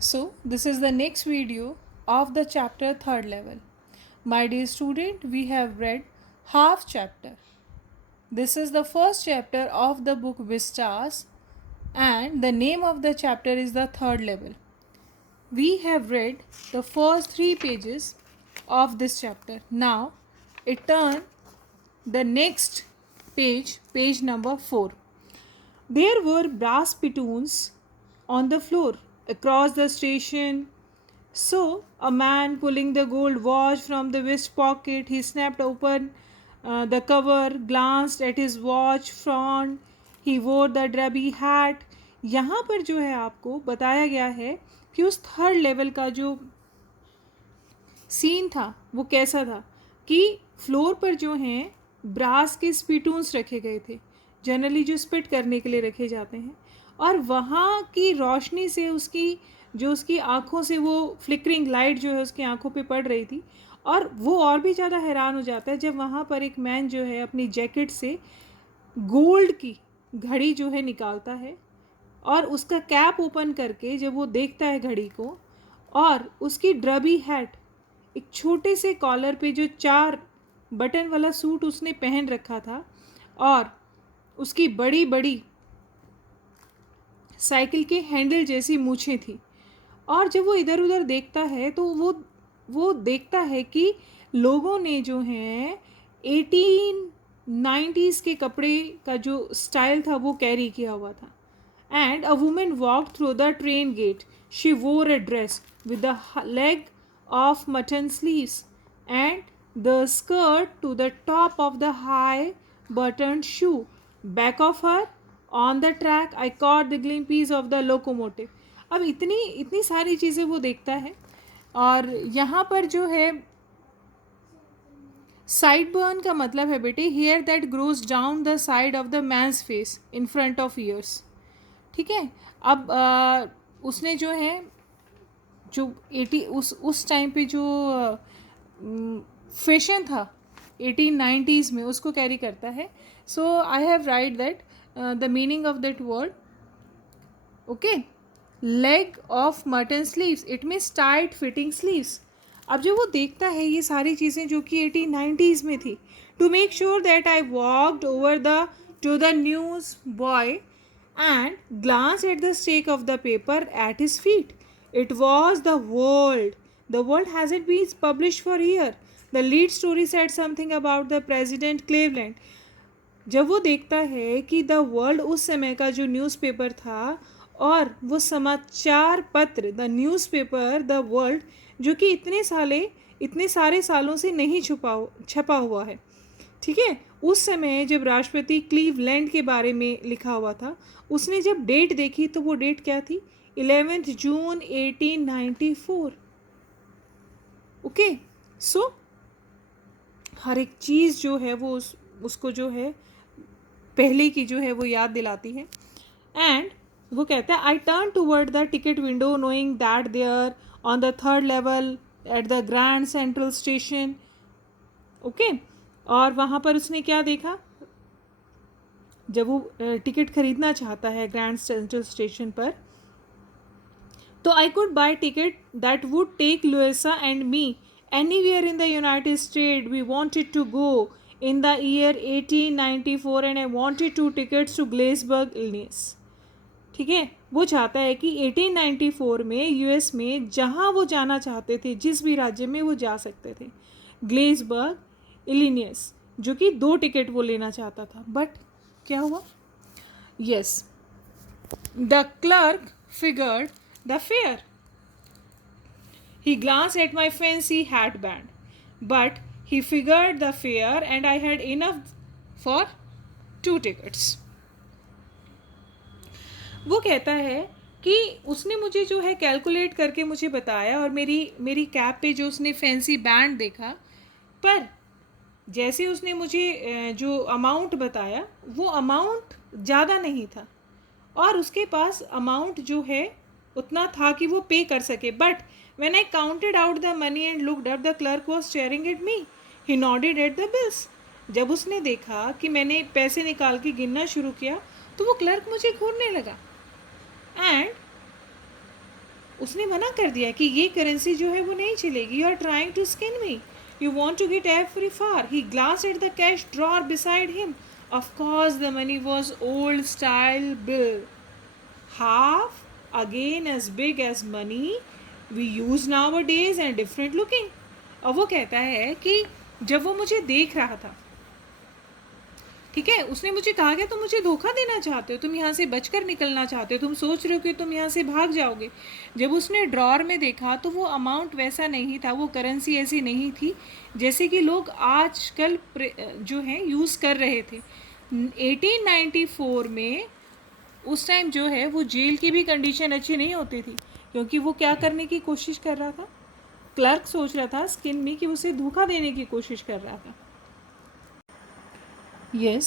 So, this is the next video of the chapter third level. My dear student, we have read half chapter. This is the first chapter of the book Vistas, and the name of the chapter is the third level. We have read the first 3 pages of this chapter. Now, it turn the next page, page number 4. There were brass spittoons on the floor across the station. So, a man pulling the gold watch from the vest pocket, he snapped open the cover, glanced at his watch front, he wore the drabby hat. यहाँ पर जो है आपको बताया गया है कि उस थर्ड लेवल का जो सीन था वो कैसा था कि फ्लोर पर जो हैं ब्रास के स्पिटून्स रखे गए थे, जनरली जो स्पिट करने के लिए रखे जाते हैं, और वहाँ की रोशनी से उसकी आँखों से वो फ्लिकरिंग लाइट जो है उसकी आँखों पे पड़ रही थी। और वो और भी ज़्यादा हैरान हो जाता है जब वहाँ पर एक मैन जो है अपनी जैकेट से गोल्ड की घड़ी जो है निकालता है और उसका कैप ओपन करके जब वो देखता है घड़ी को, और उसकी ड्रबी हैट, एक छोटे से कॉलर पे जो 4 बटन वाला सूट उसने पहन रखा था, और उसकी बड़ी बड़ी साइकिल के हैंडल जैसी मूछें थी। और जब वो इधर उधर देखता है तो वो देखता है कि लोगों ने जो है 1890s के कपड़े का जो स्टाइल था वो कैरी किया हुआ था। And a woman walked through the train gate. She wore a dress with the leg of mutton sleeves and the skirt to the top of the high buttoned shoe. Back of her, on the track, I caught the glimpse of the locomotive. अब इतनी इतनी सारी चीज़ें वो देखता है, और यहाँ पर जो है साइड बर्न का मतलब है बेटे hair that grows down the side of the man's face in front of ears. ठीक है। अब उसने जो है जो 80 उस टाइम पे जो फैशन था 1890s में उसको कैरी करता है। So I have write that the meaning of that word, okay, leg of mutton sleeves, it means tight fitting sleeves. अब जब वो देखता है ये सारी चीज़ें जो कि 1890s में थी, to make sure that I walked over the to the news boy and glanced at the stake of the paper at his feet. It was the world. The world hasn't been published for a year. The lead story said something about the President Cleveland. जब वो देखता है कि the world उस समय का जो newspaper था, और वो समाचार पत्र द न्यूज़पेपर द वर्ल्ड जो कि इतने सारे सालों से नहीं छपा हुआ है, ठीक है, उस समय जब राष्ट्रपति क्लीवलैंड के बारे में लिखा हुआ था, उसने जब डेट देखी तो वो डेट क्या थी, 11 जून 1894। ओके, सो हर एक चीज़ जो है वो उसको जो है पहले की जो है वो याद दिलाती है। एंड वो कहता है I turn toward the ticket window knowing that there on the third level at the Grand Central station. Okay, और वहाँ पर उसने क्या देखा, जब वो टिकट खरीदना चाहता है ग्रैंड सेंट्रल स्टेशन पर, तो I could buy ticket that would take Luisa and me anywhere in the United State we wanted to go in the year 1894 and I wanted 2 tickets to Galesburg Illinois. ठीक है, वो चाहता है कि 1894 में US में जहाँ वो जाना चाहते थे, जिस भी राज्य में वो जा सकते थे, ग्लेसबर्ग इलिनियस, जो कि 2 टिकट वो लेना चाहता था। बट क्या हुआ, yes, the clerk figured the fare, he glance at my fancy hat band, but he figured the fare and I had enough for 2 tickets. वो कहता है कि उसने मुझे जो है कैलकुलेट करके मुझे बताया, और मेरी कैप पे जो उसने फैंसी बैंड देखा, पर जैसे उसने मुझे जो अमाउंट बताया वो अमाउंट ज़्यादा नहीं था, और उसके पास अमाउंट जो है उतना था कि वो पे कर सके। But when I counted out the money and looked up the clerk was staring at me, he nodded at the bills. जब उसने देखा कि मैंने पैसे निकाल के गिनना शुरू किया तो वो क्लर्क मुझे घूरने लगा। एंड उसने मना कर दिया कि ये करेंसी जो है वो नहीं चलेगी. You are trying to skin me. You want to get every far. He glanced at the cash drawer beside him. Of course, the money was old style bill. Half, again as big as money we use nowadays and different looking. और वो कहता है कि जब वो मुझे देख रहा था, ठीक है, उसने मुझे कहा कि तुम मुझे धोखा देना चाहते हो, तुम यहाँ से बचकर निकलना चाहते हो, तुम सोच रहे हो कि तुम यहाँ से भाग जाओगे. जब उसने ड्रॉर में देखा तो वो अमाउंट वैसा नहीं था, वो करेंसी ऐसी नहीं थी जैसे कि लोग आजकल जो है यूज़ कर रहे थे. 1894 में उस टाइम जो है वो जेल की भी कंडीशन अच्छी नहीं होती थी, क्योंकि वो क्या करने की कोशिश कर रहा था, क्लर्क सोच रहा था स्किन में कि उसे धोखा देने की कोशिश कर रहा था. Yes,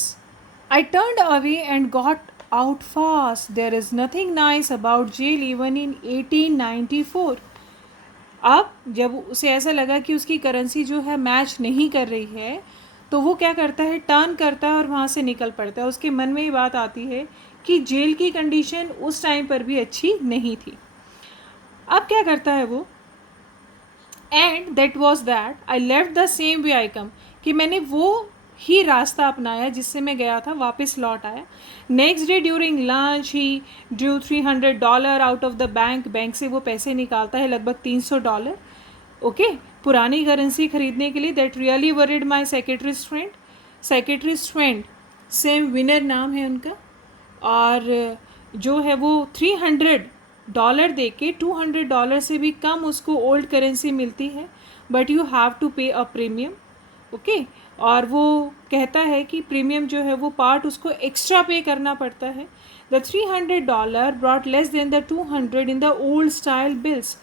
I turned away and got out fast. There is nothing nice about jail even in 1894. अब जब उसे ऐसा लगा कि उसकी करेंसी जो है मैच नहीं कर रही है, तो वो क्या करता है, टर्न करता है और वहाँ से निकल पड़ता है. उसके मन में ये बात आती है कि जेल की कंडीशन उस टाइम पर भी अच्छी नहीं थी. अब क्या करता है वो, and that was that I left the same way I come, कि मैंने वो ही रास्ता अपनाया जिससे मैं गया था, वापस लौट आया. Next day during lunch he Drew $300 out of the bank. Bank से वो पैसे निकालता है, लगभग $300. ओके, पुरानी करेंसी खरीदने के लिए. That really worried my secretaries friend. Secretaries friend same winner नाम है उनका. और जो है वो $300 दे के $200 से भी कम उसको ओल्ड करेंसी मिलती है, बट यू हैव टू पे अ प्रीमियम. ओके, और वो कहता है कि प्रीमियम जो है वो पार्ट उसको एक्स्ट्रा पे करना पड़ता है. The $300 brought less than the 200 in the old style bills,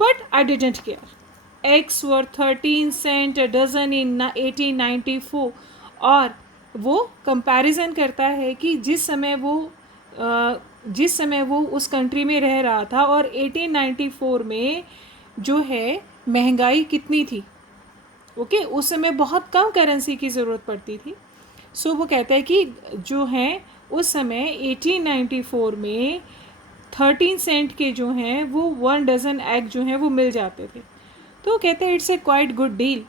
but I didn't care. Eggs were 13 cents a dozen in 1894. और वो कंपैरिजन करता है कि जिस समय वो उस कंट्री में रह रहा था और 1894 में जो है महंगाई कितनी थी. ओके, उस समय बहुत कम करेंसी की ज़रूरत पड़ती थी. सो वो कहता है कि जो हैं उस समय 1894 में 13 सेंट के जो हैं वो 1 डज़न एग जो हैं वो मिल जाते थे. तो वो कहता है it's a quite good deal.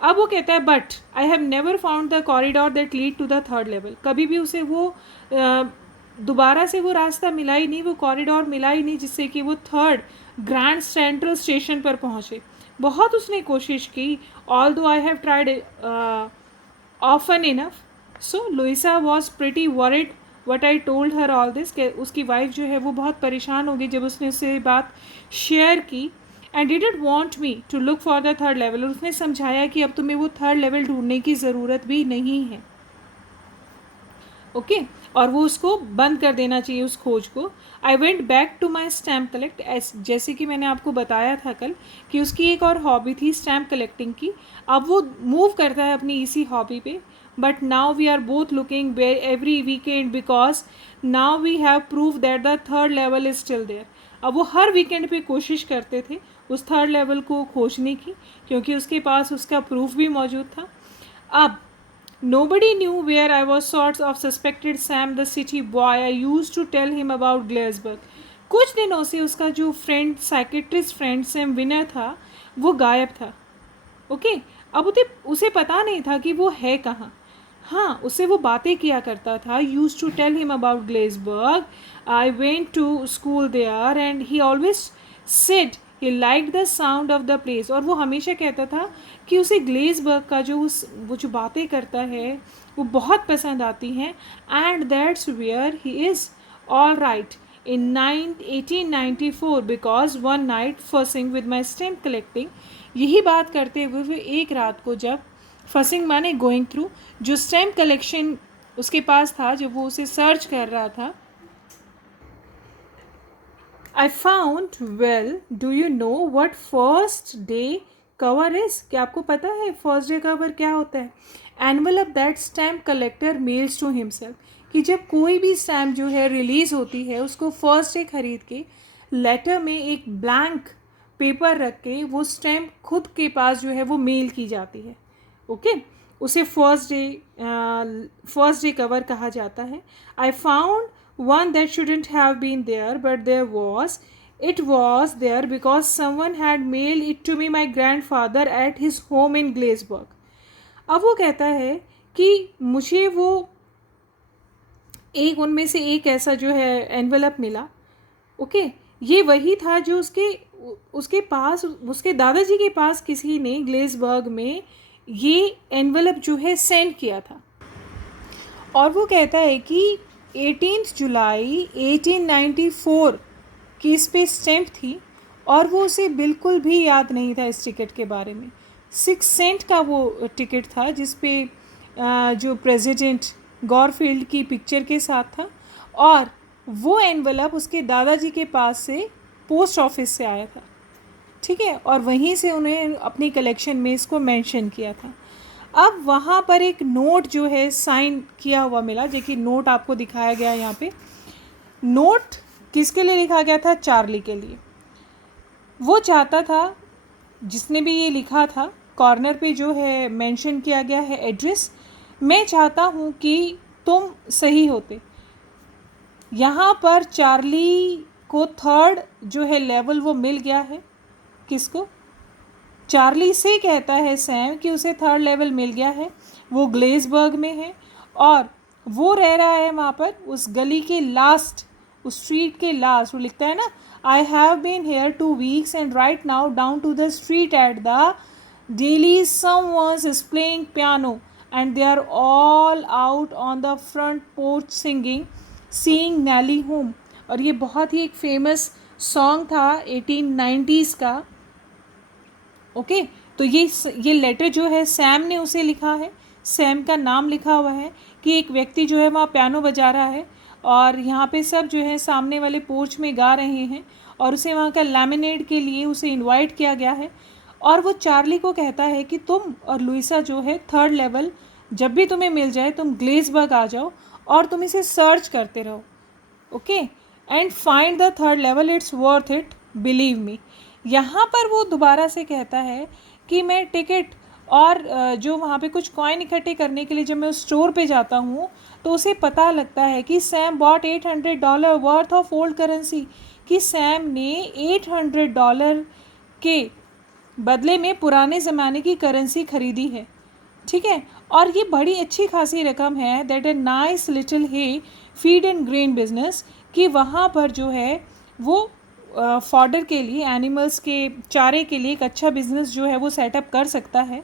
अब वो कहता है but I have never found the corridor that lead to the third level. कभी भी उसे वो दोबारा से वो रास्ता मिला ही नहीं, वो कॉरिडोर मिला ही नहीं जिससे कि वो थर्ड ग्रैंड सेंट्रल स्टेशन पर पहुँचे. बहुत उसने कोशिश की, although I have tried often enough. So Louisa was pretty worried what I told her all this. उसकी वाइफ जो है वो बहुत परेशान हो गई जब उसने उससे बात शेयर की. And didn't want me to look for the third level. और उसने समझाया कि अब तुम्हें वो थर्ड लेवल ढूंढने की ज़रूरत भी नहीं है. ओके, और वो उसको बंद कर देना चाहिए उस खोज को. I went back to my stamp collect. जैसे कि मैंने आपको बताया था कल कि उसकी एक और हॉबी थी स्टैम्प कलेक्टिंग की. अब वो मूव करता है अपनी इसी हॉबी पे. But now we are both looking every weekend because now we have prove that the third level is still there. अब वो हर वीकेंड पे कोशिश करते थे उस थर्ड लेवल को खोजने की, क्योंकि उसके पास उसका प्रूफ भी मौजूद था. अब nobody knew where I was. Sorts of suspected Sam the city boy I used to tell him about Glazberg. कुछ दिनों से उसका जो friend psychiatrist friend Sam winner था वो गायब था. ओके, अब उसे पता नहीं था कि वो है कहाँ. हाँ, उससे वो बातें किया करता था. Use to tell him about Galesburg. I went to school there and he always said he like the sound of the place. और वो हमेशा कहता था कि उसे ग्लेसबर्ग का वो जो बातें करता है वो बहुत पसंद आती हैं. And that's where he is all right in 1894 because one night fussing with my stamp collecting. यही बात करते हुए वो एक रात को, जब फसिंग माने गोइंग थ्रू, जो स्टैम्प कलेक्शन उसके पास था, जब वो उसे सर्च कर रहा था, I found, well, do you know what first day cover is? क्या आपको पता है फर्स्ट डे कवर क्या होता है? Envelope that stamp collector mails to himself. कि जब कोई भी स्टैम्प जो है रिलीज़ होती है उसको फर्स्ट डे खरीद के लेटर में एक ब्लैंक पेपर रख के वो स्टैम्प खुद के पास जो है वो मेल की जाती है. ओके, उसे फर्स्ट डे कवर कहा जाता है. I found one that shouldn't have been there, but there was. It was there because someone had mailed it to me, my grandfather at his home in Glazburg. अब वो कहता है कि मुझे वो एक उनमें से एक ऐसा जो है एनवेलप मिला. ओके, ये वही था जो उसके पास, उसके दादाजी के पास किसी ने ग्लेसबर्ग में ये एनवेलप जो है सेंड किया था. और वो कहता है कि 18 जुलाई 1894 की इस पे स्टैम्प थी और वो उसे बिल्कुल भी याद नहीं था इस टिकट के बारे में. 6 सेंट का वो टिकट था जिस पे जो प्रेसिडेंट गॉरफील्ड की पिक्चर के साथ था, और वो एनवेलप उसके दादाजी के पास से पोस्ट ऑफिस से आया था. ठीक है, और वहीं से उन्हें अपनी कलेक्शन में इसको मेंशन किया था. अब वहाँ पर एक नोट जो है साइन किया हुआ मिला, जो कि नोट आपको दिखाया गया यहाँ पे. नोट किसके लिए लिखा गया था? चार्ली के लिए. वो चाहता था, जिसने भी ये लिखा था, कॉर्नर पे जो है मेंशन किया गया है एड्रेस, मैं चाहता हूँ कि तुम सही होते. यहाँ पर चार्ली को थर्ड जो है लेवल वो मिल गया है. किसको? चार्ली से कहता है सैम कि उसे थर्ड लेवल मिल गया है. वो ग्लेसबर्ग में है और वो रह रहा है वहाँ पर उस गली के लास्ट, उस स्ट्रीट के लास्ट. वो लिखता है ना, I have been here 2 weeks and right now down to the street at the deli someone is playing piano and they are all out on the front porch singing seeing Nelly home. और ये बहुत ही एक famous song था 1890s का. Okay, तो ये letter जो है सैम ने उसे लिखा है. सैम का नाम लिखा हुआ है कि एक व्यक्ति जो है वहाँ पियानो बजा रहा है और यहाँ पे सब जो है सामने वाले पोर्च में गा रहे हैं और उसे वहाँ का लैमिनेट के लिए उसे इनवाइट किया गया है. और वो चार्ली को कहता है कि तुम और लुइसा जो है थर्ड लेवल जब भी तुम्हें मिल जाए तुम ग्लेसबर्ग आ जाओ और तुम इसे सर्च करते रहो. Okay, and find the third level, it's worth it, believe me. यहाँ पर वो दोबारा से कहता है कि मैं टिकट और जो वहाँ पे कुछ कॉइन इकट्ठे करने के लिए जब मैं उस स्टोर पे जाता हूँ तो उसे पता लगता है कि Sam bought $800 worth of old currency, कि सैम ने $800 के बदले में पुराने ज़माने की करेंसी खरीदी है. ठीक है, और ये बड़ी अच्छी खासी रकम है. That a nice little hay feed and grain business, कि वहाँ पर जो है वो फॉडर के लिए, एनिमल्स के चारे के लिए एक अच्छा बिजनेस जो है वो सेटअप कर सकता है.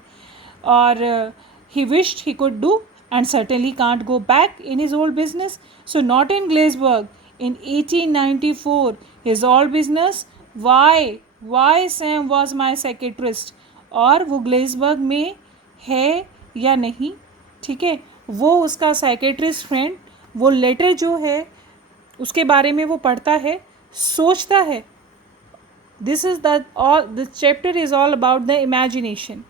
और he wished he could do and certainly can't go back in his old business. So not in Galesburg in 1894 his old business. why Sam was my psychiatrist. और वो ग्लेसबर्ग में है या नहीं, ठीक है, वो उसका साइकेट्रिस्ट फ्रेंड वो लेटर जो है उसके बारे में वो पढ़ता है, सोचता है. This chapter is all about the imagination.